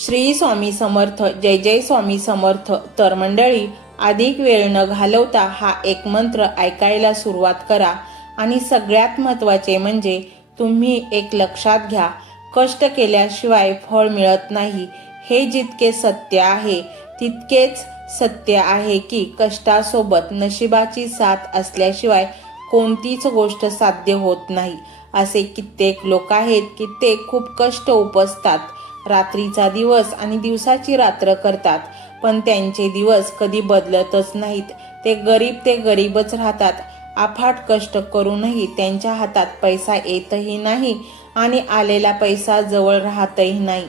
श्री स्वामी समर्थ. जय जय स्वामी समर्थ. तर मंडळी, अधिक वेळ न घालवता हा एक मंत्र ऐकायला सुरुवात करा. आणि सगळ्यात महत्त्वाचे म्हणजे तुम्ही एक लक्षात घ्या, कष्ट केल्याशिवाय फळ मिळत नाही. हे जितके सत्य आहे तितकेच सत्य आहे की कष्टासोबत नशिबाची साथ असल्याशिवाय कोणतीच गोष्ट साध्य होत नाही. असे कित्येक लोक आहेत की ते खूप कष्ट उपसतात, रात्रीचा दिवस आणि दिवसाची रात्र करतात, पण त्यांचे दिवस कधी बदलतच नाहीत. ते गरीबच राहतात. अफाट कष्ट करूनही त्यांच्या हातात पैसा येतही नाही आणि आलेला पैसा जवळ राहतही नाही.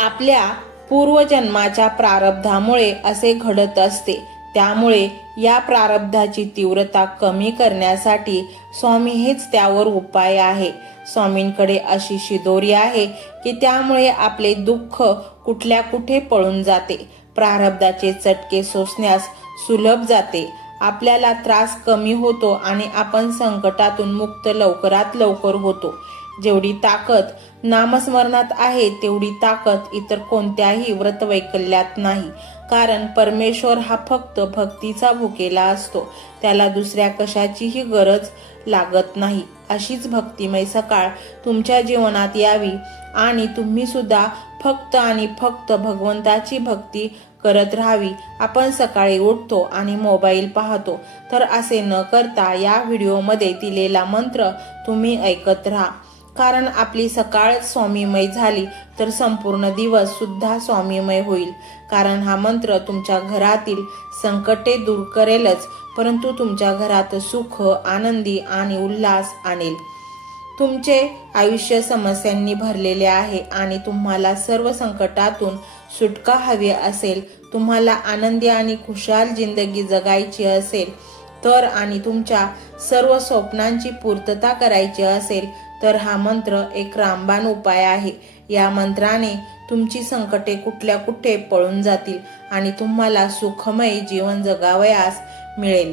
आपल्या पूर्वजन्माच्या प्रारब्धामुळे असे घडत असते. त्यामुळे या प्रारब्धाची तीव्रता कमी करण्यासाठी स्वामी हेच त्यावर उपाय आहे. स्वामींकडे अशी शिदोरी आहे की त्यामुळे आपले दुःख कुठल्या कुठे पळून जाते. प्रारब्धाचे चटके सोसण्यास सुलभ जाते. आपल्याला त्रास कमी होतो आणि आपण संकटातून मुक्त लवकरात लवकर होतो. जेवढी ताकद नामस्मरणात आहे तेवढी ताकद इतर कोणत्याही व्रतवैकल्यात नाही. कारण परमेश्वर हा फक्त भक्तीचा भुकेला असतो. त्याला दुसऱ्या कशाचीही गरज लागत नाही. अशीच भक्तिमय सकाळ तुमच्या जीवनात यावी आणि तुम्ही सुद्धा फक्त आणि फक्त भगवंताची भक्ती करत राहावी. आपण सकाळी उठतो आणि मोबाईल पाहतो, तर असे न करता या व्हिडिओमध्ये दिलेला मंत्र तुम्ही ऐकत राहा. कारण आपली सकाळ स्वामीमय झाली तर संपूर्ण दिवस सुद्धा स्वामीमय होईल. कारण हा मंत्र तुमच्या घरातील संकटे दूर करेलच, परंतु तुमच्या घरात सुख, आनंदी आणि उल्हास आणेल. तुमचे आयुष्य समस्यांनी भरलेले आहे आणि तुम्हाला सर्व संकटातून सुटका हवी असेल, तुम्हाला आनंदी आणि खुशाल जिंदगी जगायची असेल तर, आणि तुमच्या सर्व स्वप्नांची पूर्तता करायची असेल तर हा मंत्र एक रामबाण उपाय आहे. या मंत्राने तुमची संकटे कुठल्या कुठे पळून जातील आणि तुम्हाला सुखमय जीवन जगावयास मिळेल.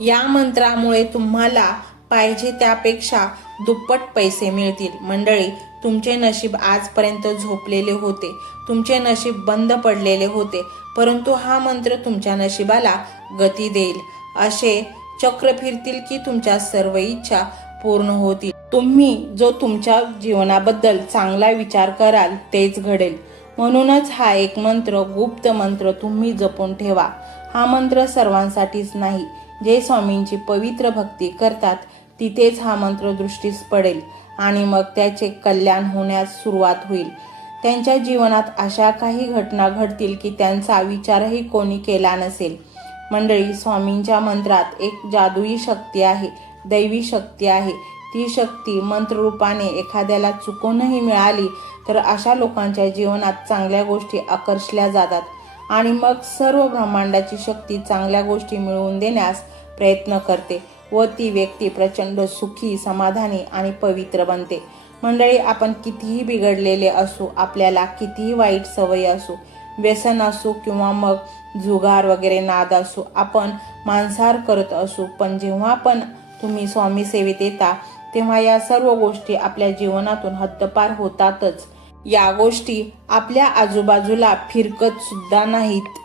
या मंत्रामुळे तुम्हाला पाहिजे त्यापेक्षा दुप्पट पैसे मिळतील. मंडळी, तुमचे नशीब आजपर्यंत झोपलेले होते, तुमचे नशीब बंद पडलेले होते, परंतु हा मंत्र तुमच्या नशिबाला गती देईल. असे चक्र फिरतील की तुमच्या सर्व इच्छा पूर्ण होतील. तुम्ही जो तुमच्या जीवनाबद्दल चांगला विचार कराल तेच घडेल. म्हणूनच हा एक मंत्र, गुप्त मंत्र तुम्ही जपून ठेवा. हा मंत्र सर्वांसाठीच नाही. जे स्वामींची पवित्र भक्ती करतात तिथेच हा मंत्र दृष्टीस पडेल आणि मग त्याचे कल्याण होण्यास सुरुवात होईल. त्यांच्या जीवनात अशा काही घटना घडतील की त्यांचा विचारही कोणी केला नसेल. मंडळी, स्वामींच्या मंत्रात एक जादुई शक्ती आहे, दैवी शक्ती आहे. ती शक्ती मंत्ररूपाने एखाद्याला चुकूनही मिळाली तर अशा लोकांच्या जीवनात चांगल्या गोष्टी आकर्षल्या जातात आणि मग सर्व ब्रह्मांडाची शक्ती चांगल्या गोष्टी मिळवून देण्यास प्रयत्न करते व ती व्यक्ती प्रचंड सुखी, समाधानी आणि पवित्र बनते. मंडळी, आपण कितीही बिघडलेले असू, आपल्याला कितीही वाईट सवय असू, व्यसन असू किंवा मग जुगार वगैरे नाद असू, आपण मांसाहार करत असू, पण जेव्हा पण तुम्ही स्वामी सेवेत येता तेव्हा या सर्व गोष्टी आपल्या जीवनातून हद्दपार होतातच. या गोष्टी आपल्या आजूबाजूला फिरकत सुद्धा नाहीत.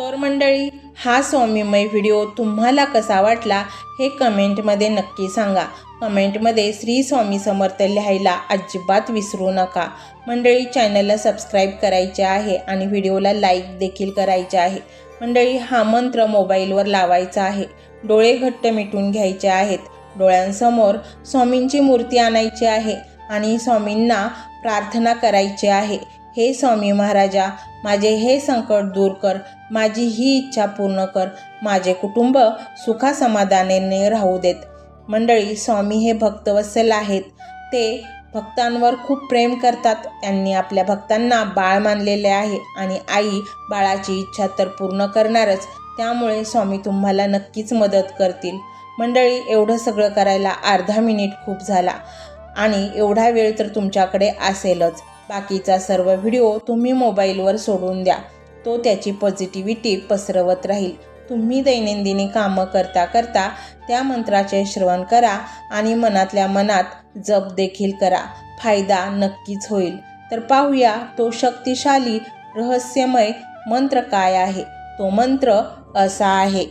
तर मंडळी, हा स्वामीमय व्हिडिओ तुम्हाला कसा वाटला हे कमेंटमध्ये नक्की सांगा. कमेंटमध्ये श्री स्वामी समर्थ लिहायला अजिबात विसरू नका. मंडळी, चॅनलला सबस्क्राईब करायचे आहे आणि व्हिडिओला लाईक देखील करायचे आहे. मंडळी, हा मंत्र मोबाईलवर लावायचा आहे. डोळे घट्ट मिटून घ्यायचे आहेत. डोळ्यांसमोर स्वामींची मूर्ती आणायची आहे आणि स्वामींना प्रार्थना करायची आहे. हे स्वामी महाराजा, माझे हे संकट दूर कर, माझी ही इच्छा पूर्ण कर, माझे कुटुंब सुखासमाधानाने राहू देत. मंडळी, स्वामी हे भक्तवत्सल आहेत. ते भक्तांवर खूप प्रेम करतात. त्यांनी आपल्या भक्तांना बाळ मानलेले आहे आणि आई बाळाची इच्छा तर पूर्ण करणारच. त्यामुळे स्वामी तुम्हाला नक्कीच मदत करतील. मंडळी, एवढं सगळं करायला अर्धा मिनिट खूप झाला आणि एवढा वेळ तर तुमच्याकडे असेलच. बाकीचा सर्व व्हिडिओ तुम्ही मोबाईलवर सोडून द्या. तो त्याची पॉझिटिव्हिटी पसरवत राहील. तुम्ही दैनंदिनी कामं करता करता त्या मंत्राचे श्रवण करा आणि मनातल्या मनात जप देखील करा. फायदा नक्कीच होईल. तर पाहूया तो शक्तिशाली रहस्यमय मंत्र काय आहे? तो मंत्र असा आहे.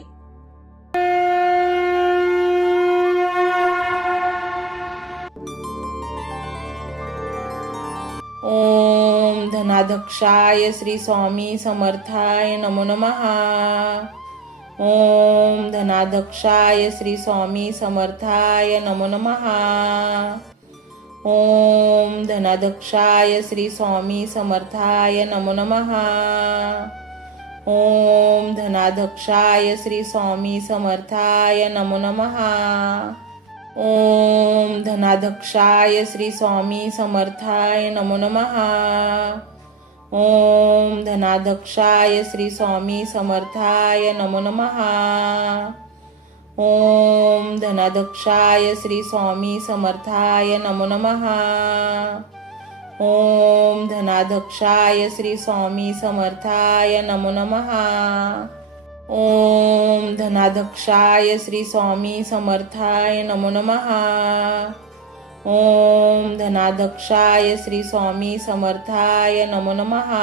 ओम धनाध्यक्षाय श्री स्वामी समर्थाय नमो नमः. ओम धनाध्यक्षाय श्री स्वामी समर्थाय नमो नमः. ओम धनाध्यक्षाय श्री स्वामी समर्थाय नमो नमः. ओम धनाध्यक्षाय श्री स्वामी समर्थाय नमो नमः. ओम धनाध्यक्षाय श्री स्वामी समर्थाय नमो नमः. ओम धनाध्यक्षाय श्री स्वामी समर्थाय नमो नमः. ओम धनाध्यक्षाय श्री स्वामी समर्थाय नमो नमः. ओम धनाध्यक्षाय श्री स्वामी समर्थाय नमो नमः. ओम धनाध्यक्षाय श्री स्वामी समर्थाय नमो नमः. ओम धनाध्यक्षाय श्री स्वामी समर्थाय नमो नमः.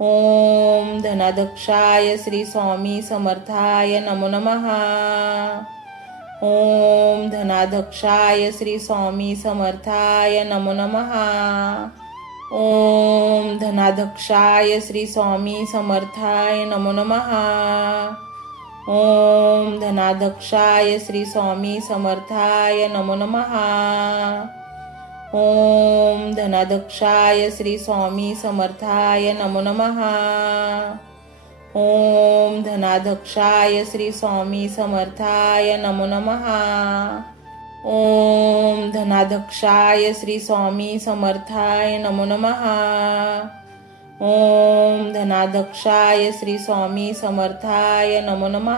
ओम धनाध्यक्षाय श्री स्वामी समर्थाय नमो नमः. ओम धनाध्यक्षाय श्री स्वामी समर्थाय नमो नमः. ओम धनाध्यक्षाय श्री स्वामी समर्थाय नमो नमः. ओम धनाध्यक्षाय श्री स्वामी समर्थाय नमो नमः. ओम धनाध्यक्षाय श्री स्वामी समर्थाय नमो नमः. ओम धनाध्यक्षाय श्री स्वामी समर्थाय नमो नमः. ओम धनाध्यक्षाय श्री स्वामी समर्थाय नमो नमः. ओम धनाध्यक्षाय श्री स्वामी समर्थाय नमो नमः.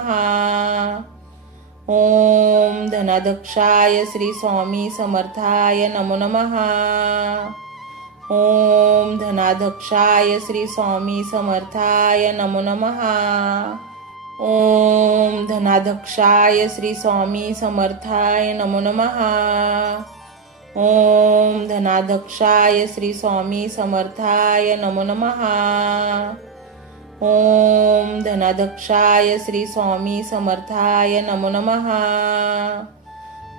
ओम धनाध्यक्षाय श्री स्वामी समर्थाय नमो नमः. ओम धनाध्यक्षाय श्री स्वामी समर्थाय नमो नमः. ओम धनाध्यक्षाय श्री स्वामी समर्थाय नमो नमः. ओम धनाध्यक्षाय श्री स्वामी समर्थाय नमो नमः. ओम धनाध्यक्षाय श्री स्वामी समर्थाय नमो नमः.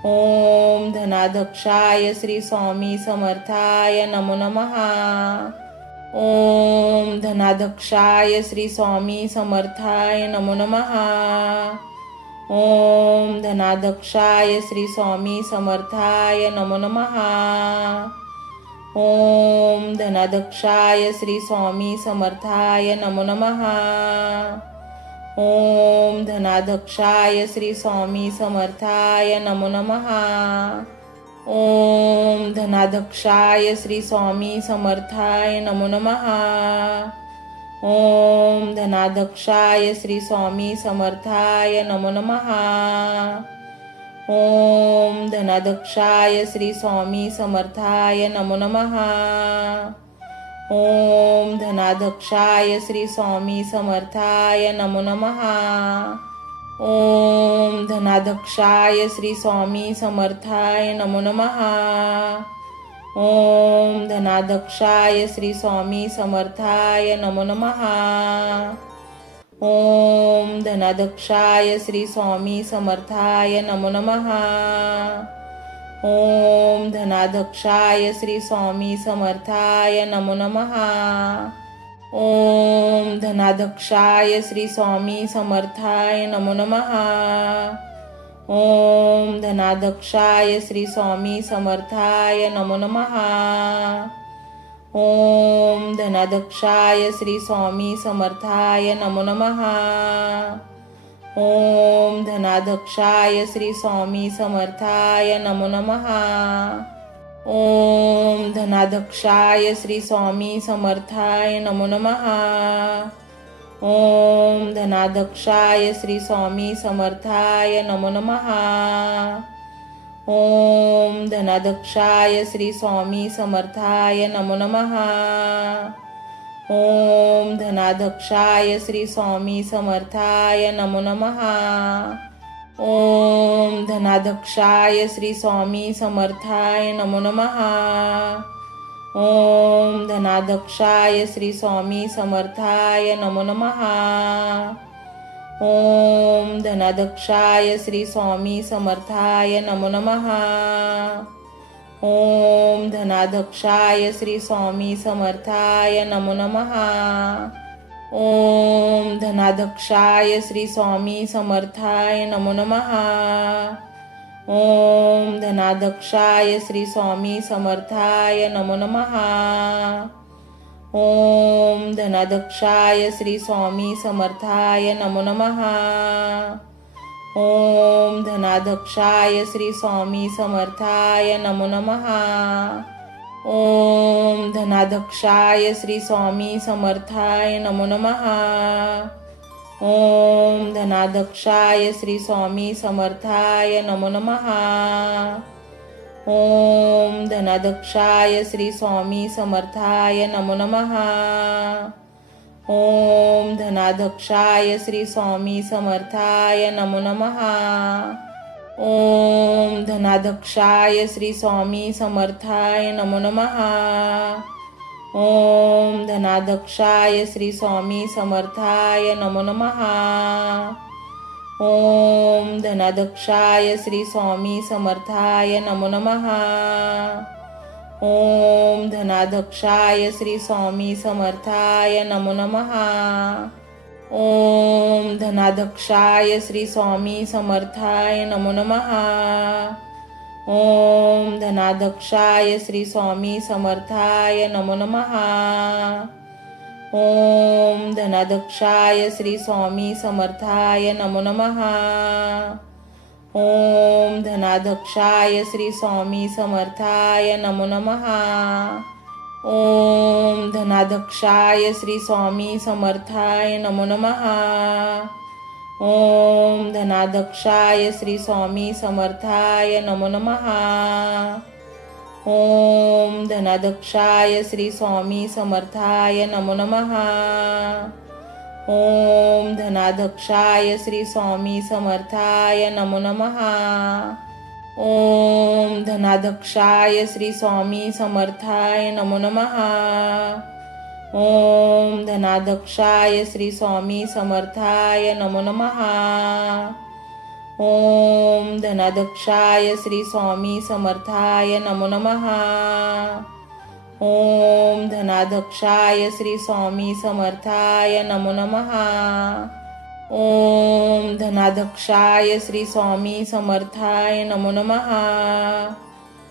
ओम धनाध्यक्षाय श्री स्वामी समर्थाय नमो नमः. ओम धनाध्यक्षाय श्री स्वामी समर्थाय नमो नमः. ओम धनाध्यक्षाय श्री स्वामी समर्थाय नमो नमः. ओम धनाध्यक्षाय श्री स्वामी समर्थाय नमो नमः. ओम धनाध्यक्षाय श्री स्वामी समर्थाय नमो नमः. ओम धनाध्यक्षाय श्री स्वामी समर्थाय नमो नमः. ओम धनाध्यक्षाय श्री स्वामी समर्थाय नमो नमः. ओम धनाध्यक्षाय श्री स्वामी समर्थाय नमो नमः. ओम धनाध्यक्षाय श्री स्वामी समर्थाय नमो नमः. ओम धनाध्यक्षाय श्री स्वामी समर्थाय नमो नमः. ओम धनाध्यक्षाय श्री स्वामी समर्थाय नमो नमः. ओम धनाध्यक्षाय श्री स्वामी समर्थाय नमो नमः. ओम धनाध्यक्षाय श्री स्वामी समर्थाय नमो नमः. ओम धनाध्यक्षाय श्री स्वामी समर्थाय नमो नमः. ओम धनाध्यक्षाय श्री स्वामी समर्थाय नमो नमः. ओम धनाध्यक्षाय श्री स्वामी समर्थाय नमो नमः. ओम धनाध्यक्षाय श्री स्वामी समर्थाय नमो नमः. ओम धनाध्यक्षाय श्री स्वामी समर्थाय नमो नमः. ओम धनाध्यक्षाय श्री स्वामी समर्थाय नमो नमः. ओम धनाध्यक्षाय श्री स्वामी समर्थाय नमो नमः. ओम धनाध्यक्षाय श्री स्वामी समर्थाय नमो नमः. ओम धनाध्यक्षाय श्री स्वामी समर्थाय नमो नमः. ओम धनाध्यक्षाय श्री स्वामी समर्थाय नमो नमः। ओम धनाध्यक्षाय श्री स्वामी समर्थाय नमो नमः। ओम धनाध्यक्षाय श्री स्वामी समर्थाय नमो नमः। ओम धनाध्यक्षाय श्री स्वामी समर्थाय नमो नमः। ओम धनाध्यक्षाय श्री स्वामी समर्थाय नमो नमः। ओम धनाध्यक्षाय श्री स्वामी समर्थाय नमो नमः। ओम धनाध्यक्षाय श्री स्वामी समर्थाय नमो नमः। ओम धनाध्यक्षाय श्री स्वामी समर्थाय नमो नमः। ओम धनाध्यक्षाय श्री स्वामी समर्थाय नमो नमः। ओम धनाध्यक्षाय श्री स्वामी समर्थाय नमो नमः। ओम धनाध्यक्षाय श्री स्वामी समर्थाय नमो नमः। ओम धनाध्यक्षाय श्री स्वामी समर्थाय नमो नमः। ओम धनाध्यक्षाय श्री स्वामी समर्थाय नमो नमः। ओम धनाध्यक्षाय श्री स्वामी समर्थाय नमो नमः। ओम धनाध्यक्षाय श्री स्वामी समर्थाय नमो नमः। ओम धनाध्यक्षाय श्री स्वामी समर्थाय नमो नमः। ओम धनाध्यक्षाय श्री स्वामी समर्थाय नमो नमः। ओम धनाध्यक्षाय श्री स्वामी समर्थाय नमो नमः। ओम धनाध्यक्षाय श्री स्वामी समर्थाय नमो नमः। ओम धनाध्यक्षाय श्री स्वामी समर्थाय नमो नमः। ओम धनाध्यक्षाय श्री स्वामी समर्थाय नमो नमः। ओम धनाध्यक्षाय श्री स्वामी समर्थाय नमो नमः। ओम धनाध्यक्षाय श्री स्वामी समर्थाय नमो नमः। ओम धनाध्यक्षाय श्री स्वामी समर्थाय नमो नमः। ओम धनाध्यक्षाय श्री स्वामी समर्थाय नमो नमः। ओम धनाध्यक्षाय श्री स्वामी समर्थाय नमो नमः। ओम धनाध्यक्षाय श्री स्वामी समर्थाय नमो नमः। ओम धनाध्यक्षाय श्री स्वामी समर्थाय नमो नमः।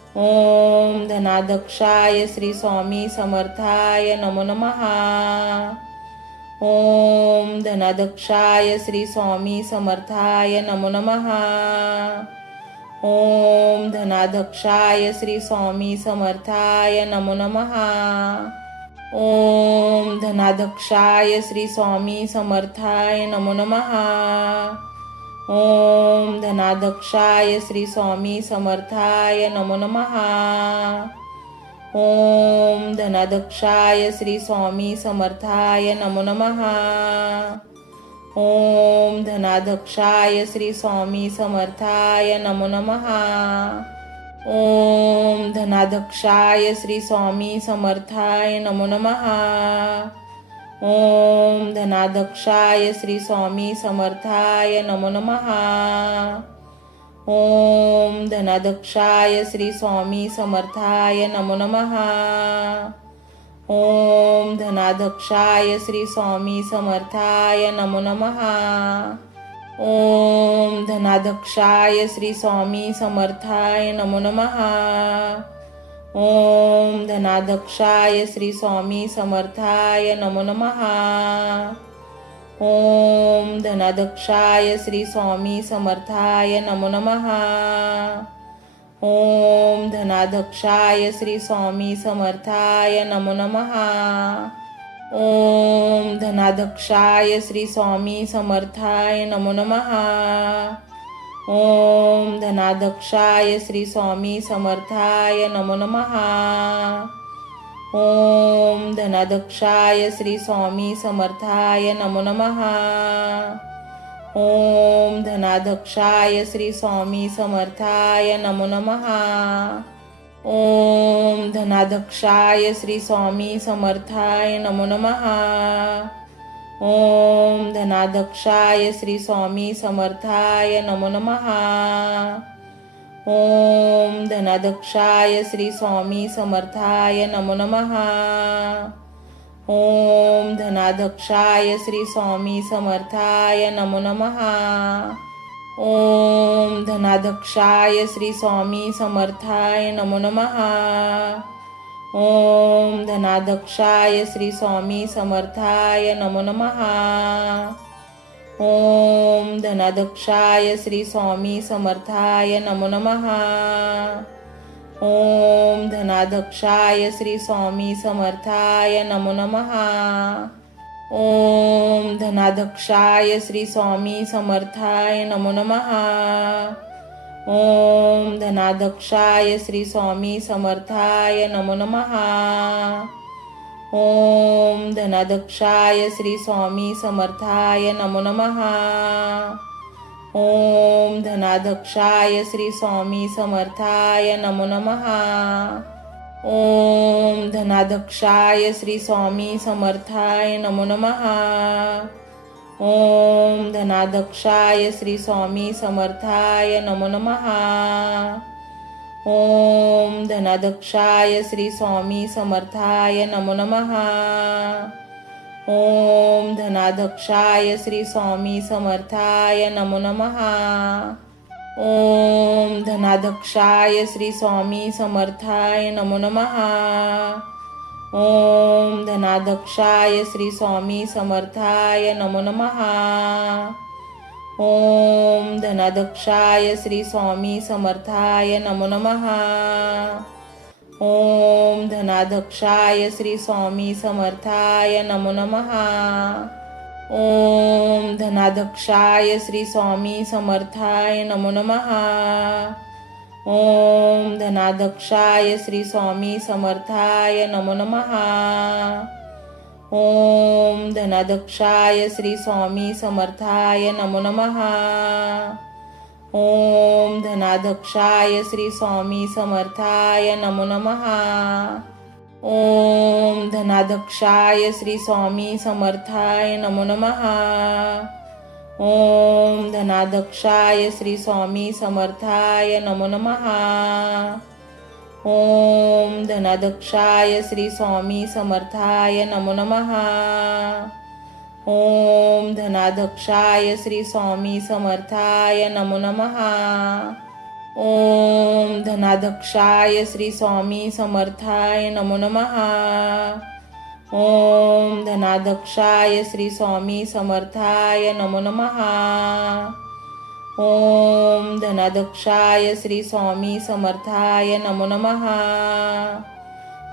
ओम धनाध्यक्षाय श्री स्वामी समर्थाय नमो नमः। ओम धनाध्यक्षाय श्री स्वामी समर्थाय नमो नमः। ओम धनाध्यक्षाय श्री स्वामी समर्थाय नमो नमः। ओम धनाध्यक्षाय श्री स्वामी समर्थाय नमो नमः। ओम धनाध्यक्षाय श्री स्वामी समर्थाय नमो नमः। ओम धनाध्यक्षाय श्री स्वामी समर्थाय नमो नमः। ओम धनाध्यक्षाय श्री स्वामी समर्थाय नमो नमः। ओम धनाध्यक्षाय श्री स्वामी समर्थाय नमो नमः। ओम धनाध्यक्षाय श्री स्वामी समर्थाय नमो नमः। ओम धनाध्यक्षाय श्री स्वामी समर्थाय नमो नमः। ओम धनाध्यक्षाय श्री स्वामी समर्थाय नमो नमः। ओम धनाध्यक्षाय श्री स्वामी समर्थाय नमो नमः। ओम धनाध्यक्षाय श्री स्वामी समर्थाय नमो नमः। ओम धनाध्यक्षाय श्री स्वामी समर्थाय नमो नमः। ओम धनाध्यक्षाय श्री स्वामी समर्थाय नमो नमः। ओम धनाध्यक्षाय श्री स्वामी समर्थाय नमो नमः। ओम धनाध्यक्षाय श्री स्वामी समर्थाय नमो नमः। ओम धनाध्यक्षाय श्री स्वामी समर्थाय नमो नमः। ओम धनाध्यक्षाय श्री स्वामी समर्थाय नमो नमः। ओम धनाध्यक्षाय श्री स्वामी समर्थाय नमो नमः. ओम धनाध्यक्षाय श्री स्वामी समर्थाय नमो नमः. ओम धनाध्यक्षाय श्री स्वामी समर्थाय नमो नमः. ओम धनाध्यक्षाय श्री स्वामी समर्थाय नमो नमः. ओम धनाध्यक्षाय श्री स्वामी समर्थाय नमो नमः. ओम धनाध्यक्षाय श्री स्वामी समर्थाय नमो नमः. ओम धनाध्यक्षाय श्री स्वामी समर्थाय नमो नमः. ओम धनाध्यक्षाय श्री स्वामी समर्थाय नमो नमः. ओम धनाध्यक्षाय श्री स्वामी समर्थाय नमो नमः. ओम धनाध्यक्षाय श्री स्वामी समर्थाय नमो नमः. ओम धनाध्यक्षाय श्री स्वामी समर्थाय नमो नमः. ओम धनाध्यक्षाय श्री स्वामी समर्थाय नमो नमः. ओम धनाध्यक्षाय श्री स्वामी समर्थाय नमो नमः. ओम धनाध्यक्षाय श्री स्वामी समर्थाय नमो नमः. ओम धनाध्यक्षाय श्री स्वामी समर्थाय नमो नमः. ओम धनाध्यक्षाय श्री स्वामी समर्थाय नमो नमः. ओम धनाध्यक्षाय श्री स्वामी समर्थाय नमो नमः. ओम धनाध्यक्षाय श्री स्वामी समर्थाय नमो नमः. ओम धनाध्यक्षाय श्री स्वामी समर्थाय नमो नमः. ओम धनाध्यक्षाय श्री स्वामी समर्थाय नमो नमः. ओम धनाध्यक्षाय श्री स्वामी समर्थाय नमो नमः. ओम धनाध्यक्षाय श्री स्वामी समर्थाय नमो नमः. ओम धनाध्यक्षाय श्री स्वामी समर्थाय नमो नमः. ओम धनाध्यक्षाय श्री स्वामी समर्थाय नमो नमः. ओम धनाध्यक्षाय श्री स्वामी समर्थाय नमो नमः. ओम धनाध्यक्षाय श्री स्वामी समर्थाय नमो नमः. ओम धनाध्यक्षाय श्री स्वामी समर्थाय नमो नमः. ओम धनाध्यक्षाय श्री स्वामी समर्थाय नमो नमः. ओम धनाध्यक्षाय श्री स्वामी समर्थाय नमो नमः. ओम धनाध्यक्षाय श्री स्वामी समर्थाय नमो नमः. ओम धनाध्यक्षाय श्री स्वामी समर्थाय नमो नमः.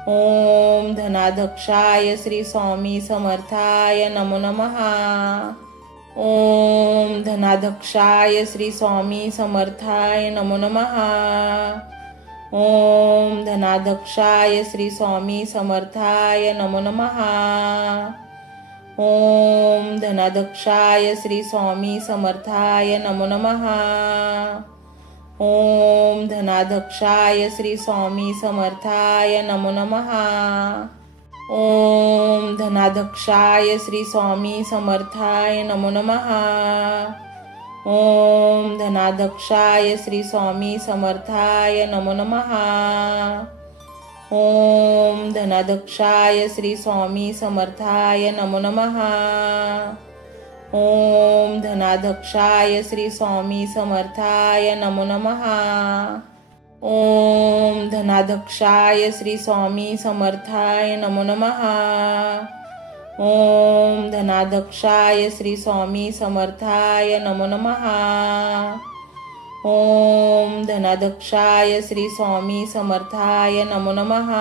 ओम धनाध्यक्षाय श्री स्वामी समर्थाय नमो नमः. ओम धनाध्यक्षाय श्री स्वामी समर्थाय नमो नमः. ओम धनाध्यक्षाय श्री स्वामी समर्थाय नमो नमः. ओम धनाध्यक्षाय श्री स्वामी समर्थाय नमो नमः. ओम धनाध्यक्षाय श्री स्वामी समर्थाय नमो नमः. ओम धनाध्यक्षाय श्री स्वामी समर्थाय नमो नमः. ओम धनाध्यक्षाय श्री स्वामी समर्थाय नमो नमः. ओम धनाध्यक्षाय श्री स्वामी समर्थाय नमो नमः. ओम धनाध्यक्षाय श्री स्वामी समर्थाय नमो नमः. ओम धनाध्यक्षाय श्री स्वामी समर्थाय नमो नमः. ओम धनाध्यक्षाय श्री स्वामी समर्थाय नमो नमः. ओम धनाध्यक्षाय श्री स्वामी समर्थाय नमो नमः.